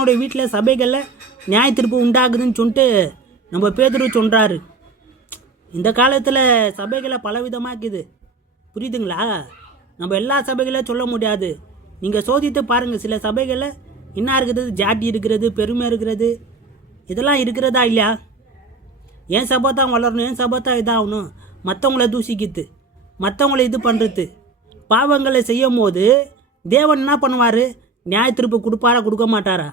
தேவனுடைய வீட்டில் சபைகளில் நியாய தீர்ப்பு உண்டாகுதுன்னு சொல்லிட்டு நம்ம பேதுரு சொல்கிறாரு. இந்த காலத்தில் சபைகளை பலவிதமாக இருக்குது, புரியுதுங்களா? நம்ம எல்லா சபைகளையும் சொல்ல முடியாது. நீங்கள் சோதித்து பாருங்கள், சில சபைகளில் என்ன இருக்குது, ஜாட்டி இருக்கிறது, பெருமை இருக்கிறது, இதெல்லாம் இருக்கிறதா இல்லையா? ஏன் சபை தான் வளரணும், ஏன் சபை தான் இதாகணும், மற்றவங்கள தூசிக்கித்து, மற்றவங்கள இது பண்ணுறது, பாவங்களை செய்யும் போது தேவன் என்ன பண்ணுவார்? நியாய தீர்ப்பு கொடுப்பாரா கொடுக்க மாட்டாரா?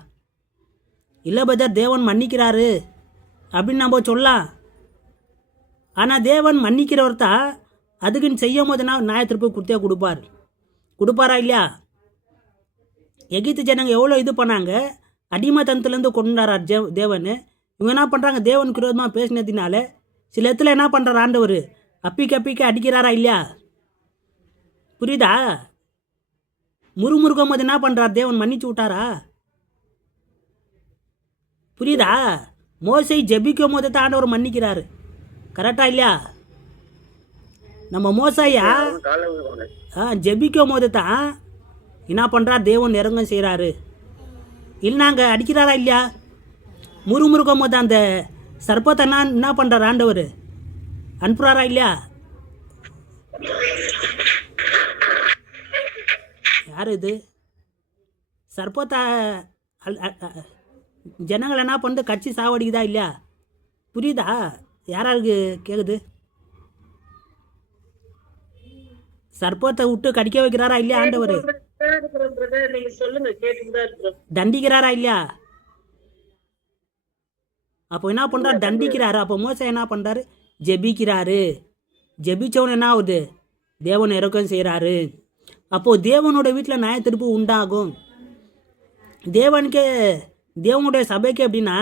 இல்லை பஜார் தேவன் மன்னிக்கிறாரு அப்படின்னு நம்ம சொல்லலாம். ஆனால் தேவன் மன்னிக்கிறவர் தான் அதுக்குன்னு செய்யும் போதுனா நியாய தீர்ப்பு கொடுத்தே கொடுப்பாரா இல்லையா? எகிப்து ஜனங்க எவ்வளோ இது பண்ணாங்க, அடிமைத்தனத்துலேருந்து கொண்டாரார் தேவன். இவங்க என்ன பண்ணுறாங்க, தேவனுக்கு விரோதமாக பேசினதுனால சில இடத்துல என்ன பண்ணுறார் ஆண்டவர், அப்பிக்க அடிக்கிறாரா இல்லையா? புரியுதா? முறுமுறுக்கும் போது என்ன பண்ணுறார் தேவன், மன்னிச்சு விட்டாரா? புரியுதா? மோசை ஜெபிக்கும் போது தான் ஆண்டவர் மன்னிக்கிறாரு, கரெக்டா இல்லையா? நம்ம மோசையா ஜெபிக்கும் போது தான் என்ன பண்ணுறார், தேவன் இறங்கம் செய்கிறாரு. இல்லைனாங்க அடிக்கிறாரா இல்லையா? முறுமுறுக்கும் போது அந்த சர்ப்பத்தை என்ன பண்ணுறார் ஆண்டவர், அனுப்புகிறாரா இல்லையா? யார் இது? சர்ப்பத்தை ஜனங்கள் என்ன பண்ணுறது, கட்சி சாவடிக்குதா இல்லையா? புரியுதா? யாராருக்கு கேட்குது? சர்ப்பத்தை விட்டு கடிக்க வைக்கிறாரா இல்லையா ஆண்டவர்? தண்டிக்கிறாரா இல்லையா? அப்போ என்ன பண்ணுறாரு, தண்டிக்கிறாரு. அப்போ மோசை என்ன பண்ணுறாரு, ஜெபிக்கிறாரு. ஜெபிச்சவன் என்ன ஆகுது, தேவன் இறக்கம் செய்கிறாரு. அப்போது தேவனோட வீட்டில் நியாய தீர்ப்பு உண்டாகும். தேவனுடைய சபைக்கு எப்படின்னா,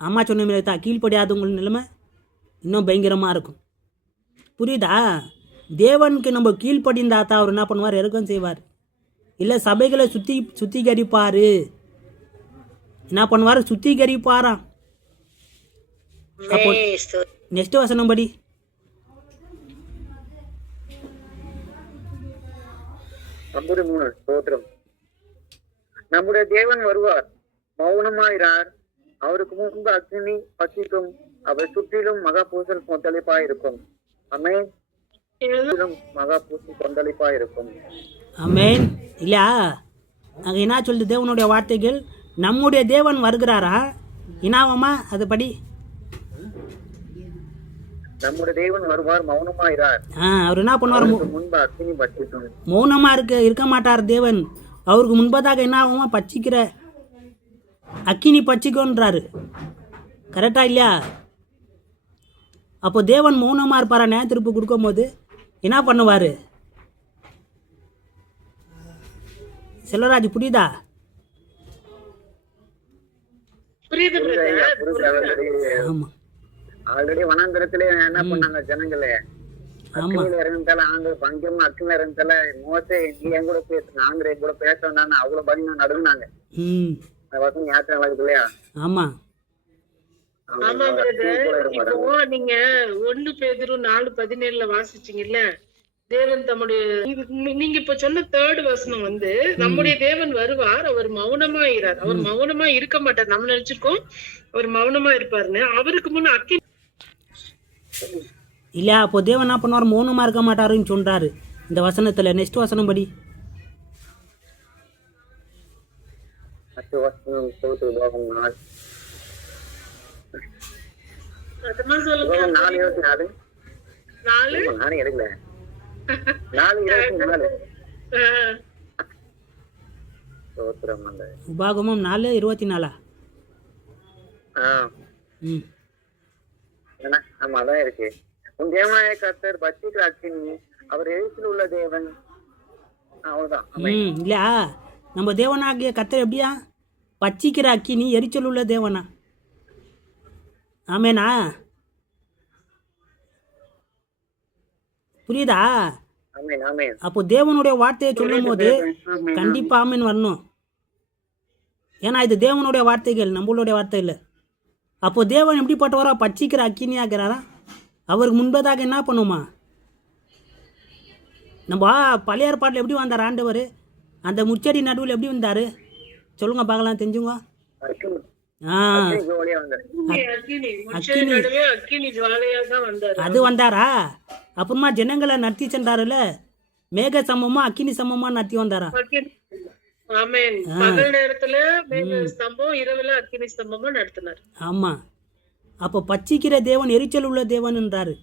அம்மா சொன்ன மாதிரி தான், கீழ்ப்படியாதவங்க நிலைமை இன்னும் பயங்கரமாக இருக்கும். புரியுதா? தேவனுக்கு நம்ம கீழ்ப்படிந்தா தான் அவர் என்ன பண்ணுவார், இறக்கம் செய்வார். இல்லை சபைகளை சுத்திகரிப்பார். என்ன பண்ணுவார், சுத்திகரிப்பாராம். அப்போ நெக்ஸ்ட் வசனம் படி. நம்முடைய தேவன் வருவார், மௌனமாயிரார். அவருக்கு முன்பு அக்னி பசிக்கும், அவர் சுற்றிலும் மகா பூசல் கொந்தளிப்பாயிருக்கும். அமேன். மகா பூசல் கொந்தளிப்பாயிருக்கும். அமேன். இல்லையா? அங்கே என்ன சொல்லுது தேவனுடைய வார்த்தைகள், நம்முடைய தேவன் வருகிறாரா? இனாவமா அது படி. நம்முடைய தேவன் வருவார், மௌனமாயிரார். அவர் என்ன பண்ணுவார், முன்பு அக்னி பசிக்கும். மௌனமா இருக்க மாட்டார் தேவன். அவருக்கு முன்பதாக என்ன ஆகுமா, பச்சிக்கிற அக்கினி பச்சிக்கோன்றாரு. கரெக்டா இல்லையா? அப்போ தேவன் மௌனமா இருப்பாரா நியாய தீர்ப்பு கொடுக்கும் போது? என்ன பண்ணுவார் செல்வராஜ்? புரியுதா? ஆமா. ஆல்ரெடி வனாந்தரத்திலே என்ன பண்ணாங்க ஜனங்களே, அக்கினியில இறங்குதால ஆண்டு பஞ்சம் அக்கினில இறங்குதால மோசே நீ என் கூட பேசு, ஆந்திர என் கூட பேச வந்தாங்க, அவ்வளவு பயந்து நடுங்கினாங்க. வசனம் ஞாபகம் இருக்குது இல்லையா? ஆமா. ஆமா பிரதர். இப்போ நீங்க 1 பேதுரு 4:17 வாசிச்சீங்கல்ல, தேவன் தம்முடைய, நீங்க இப்ப சொன்ன 3rd வசனம் வந்து, நம்முடைய தேவன் வருவார், அவர் மௌனமா இரார். அவர் மௌனமா இருக்க மாட்டார். நம்ம நினைச்சிருக்கோம் அவர் மௌனமா இருப்பாருன்னு. அவருக்கு முன்ன அக்கினி இல்லையா? அப்போ தேவன் என்ன பண்ணுவார், மௌனமா இருக்க மாட்டாருன்னு சொல்றாரு இந்த வசனத்துல. நெக்ஸ்ட் வசனம் படி. உபாகமம் 4:24. அதான் இருக்கு. உன் தேவனாய கர்த்தர் பட்சிக்கிற அக்கினி, அவர் எழுத்தில் உள்ள தேவன். அவ்வளவுதான். இல்லையா? நம்ம தேவனாகிய கர்த்தர் எப்படியா, பச்சிக்கிற அக்கினி, எரிச்சல் உள்ள தேவனா. ஆமேனா? புரியுதா? அப்போ தேவனுடைய வார்த்தையை சொல்லும் போது கண்டிப்பா ஆமேன் வரணும். ஏன்னா இது தேவனுடைய வார்த்தைகள், நம்மளுடைய வார்த்தை இல்லை. அப்போ தேவன் எப்படிப்பட்டவரா, பச்சிக்கிற அக்கினியாகிறாரா? அவருக்கு முன்பதாக என்ன பண்ணுமா? நம்ம பழைய ஏற்பாட்டில் எப்படி வந்தார் ஆண்டவர், அந்த முச்செடி நடுவில் எப்படி வந்தார், சொல்லுங்க பார்க்கலாம் தெரிஞ்சுங்க. அக்கினி ஆ அக்கினி ஜோலியா வந்தாரு. அக்கினி முச்சை நடுவே அக்கினி ஜுவாலையா தான் வந்தாரு. அது வந்தாரா? அப்புறமா ஜனங்களை நடத்தி சென்றாருல, மேக சமமா அக்கினி சமமா நடத்தி வந்தாரா? அக்கினி. ஆமென். பகல் நேரத்துல மேக ஸ்தம்பம், இரவுல அக்கினி ஸ்தம்பமா நடத்தினார். ஆமாம். அப்போ பச்சிக்கிற தேவன் எரிச்சல் உள்ள தேவன்ன்றாரு.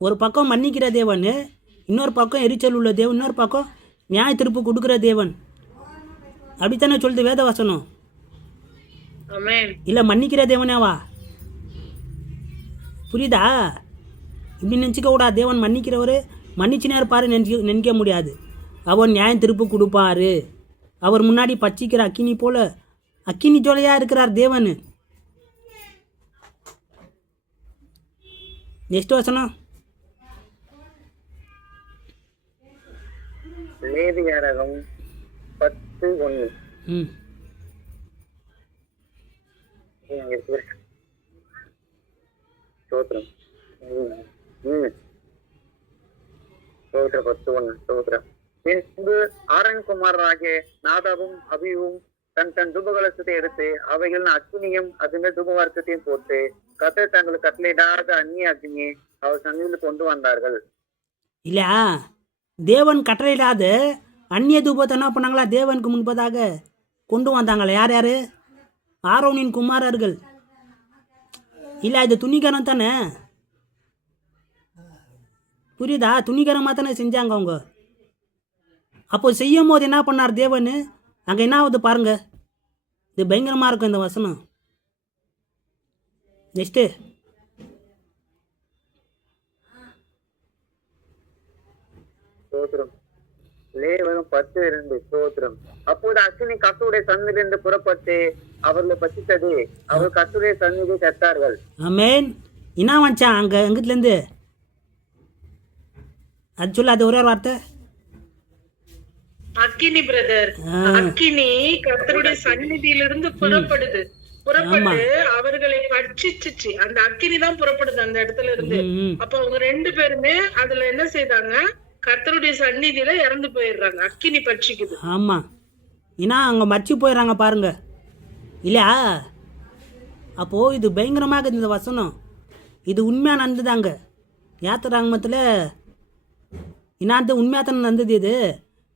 ஒரு பக்கம் மன்னிக்கிற தேவன், இன்னொரு பக்கம் எரிச்சல் உள்ள தேவன், இன்னொரு பக்கம் நியாய தீர்ப்பு கொடுக்குற தேவன். அப்படித்தானே சொல்லுது வேத வசனம். ஆமென். இல்லை மன்னிக்கிற தேவனேவா? புரியுதா? இப்படி நினச்சிக்க கூடாது. தேவன் மன்னிக்கிறவர் மன்னிச்சுனே இருப்பார் நினைக்க முடியாது. அவர் நியாயம் திருப்பு கொடுப்பாரு. அவர் முன்னாடி பச்சிக்கிற அக்கினி போல அக்கினி ஜோலையாக இருக்கிறார் தேவன். நெக்ஸ்ட் வசனம். லேவியரகம் 10:1. ம் ஸ்தோத்திரம். ஸ்தோத்திரம் 10:1. ஸ்தோத்திரம். பின்பு ஆரன் குமாரராகிய நாதாபும் அபியும் தன் தூபகலசத்தை எடுத்து அவைகளின் அக்கினியும் அதன் தூபவர்க்கத்தையும் போட்டு கர்த்தர் தங்களுக்கு கட்டளையிடாத அந்நிய அக்னியை அவர் சந்நிதியில் கொண்டு வந்தார்கள். இல்லையா? தேவன் கட்டளையிடாத அந்நிய தூபத்தை என்ன பண்ணாங்களா? தேவனுக்கு முன்பதாக கொண்டு வந்தாங்களா? யார் யார்? ஆரோனின் குமாரர்கள். இல்லை, இது துணிகரம் தானே. புரியுதா? துணிகரமாக தானே செஞ்சாங்க அவங்க. அப்போ செய்யும் போது என்ன பண்ணார் தேவன்? அங்கே என்ன ஆகுது பாருங்க. இது பயங்கரமாக இருக்கும் இந்த வசனம். நெக்ஸ்ட்டு. ஸ்தோத்திரம். லேவியரகம் 10:2. ஸ்தோத்திரம். அப்போது அக்கினி கர்த்தருடைய சந்நிதியிலிருந்து புறப்பட்டு அவர்களை பசித்தது. அவர் கர்த்தருடைய சந்நிதியை செத்தார்கள். ஆமென். என்ன வந்துச்சான் அங்கே எங்கிட்டலேருந்து? அது சொல்ல, அது ஒரே ஒரு வார்த்தை. அக்கினி பிரதர். அக்கினி கர்த்தருடைய சந்நிதியிலிருந்து புறப்படுது. புறப்பட்டு அவர்களை பட்சிச்சுச்சு. அந்த அக்கினி தான் புறப்படுது அந்த இடத்துல இருந்து. அப்ப அவங்க 2 பேருமே அதுல என்ன செய்தாங்க? கர்த்தருடைய சந்நிதியில இறந்து போயிடுறாங்க. அக்கினி பட்சிக்குது. ஆமாம். ஏன்னா அங்கே மறைச்சி போயிடுறாங்க பாருங்க. இல்லையா? அப்போது இது பயங்கரமாக இந்த வசனம். இது உண்மையாக நடந்துதாங்க. யாத்திராங்கமத்தில் என்னாது உண்மையாக தானே நடந்தது. இது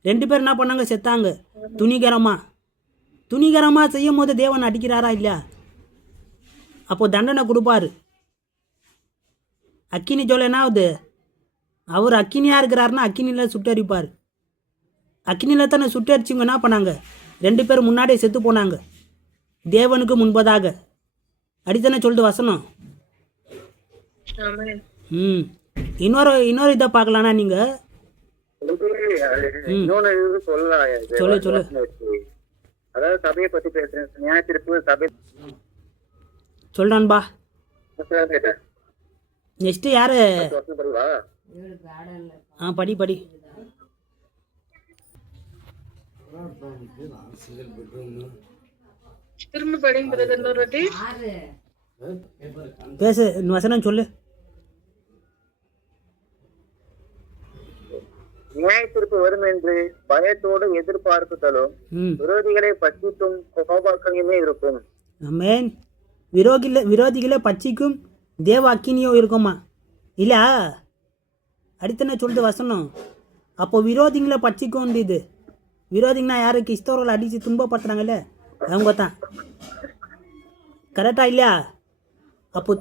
2 பேர் என்ன பண்ணாங்க? செத்தாங்க. துணிகரமாக செய்யும் போது தேவன் அடிக்கிறாரா இல்லையா? அப்போது தண்டனை கொடுப்பாரு. அக்கினி ஜோலை என்ன ஆகுது? அவர் அக்கினியாக இருக்கிறாருன்னா அக்கினியில் சுட்டரிப்பார். அக்கினியில் தானே சுட்டரிச்சிங்க என்ன பண்ணாங்க? 2 பேர் முன்னாடியே செத்து போனாங்க தேவனுக்கு முன்பதாக. அடித்தானே சொல்லிட்டு வசனம். இன்னொரு இதை பார்க்கலாம்னா நீங்கள் சொல்லு. அதாவது சபையை பத்தி பேசுறேன். நியாயத்தீர்ப்பு சபை சொல்றான்பா. நெக்ஸ்ட் யாரு? படி. திரும்ப படிங்க பிரதர் இன்னொரு வாட்டி. பேசு, வசனம் சொல்லு. நியாயத்திற்கு வரும் என்று பயத்தோடு எதிர்பார்ப்புகளும் விரோதிகளை பட்சிக்கும் கோபாக்கமே இருக்கும். ஆமென். விரோதிகளை பட்சிக்கும் தேவ அக்கினியோ இருக்குமா? இல்ல, அடித்தன சொல்லிட்டு வசனம். அப்போ விரோதிகளை பட்சிக்கும். இது விரோதிங்கன்னா யாரு? கிறிஸ்தவர்களை அடித்து துன்பப்படுத்துறாங்கல்ல, அவங்க தான். கரெக்டா இல்லையா? அப்போ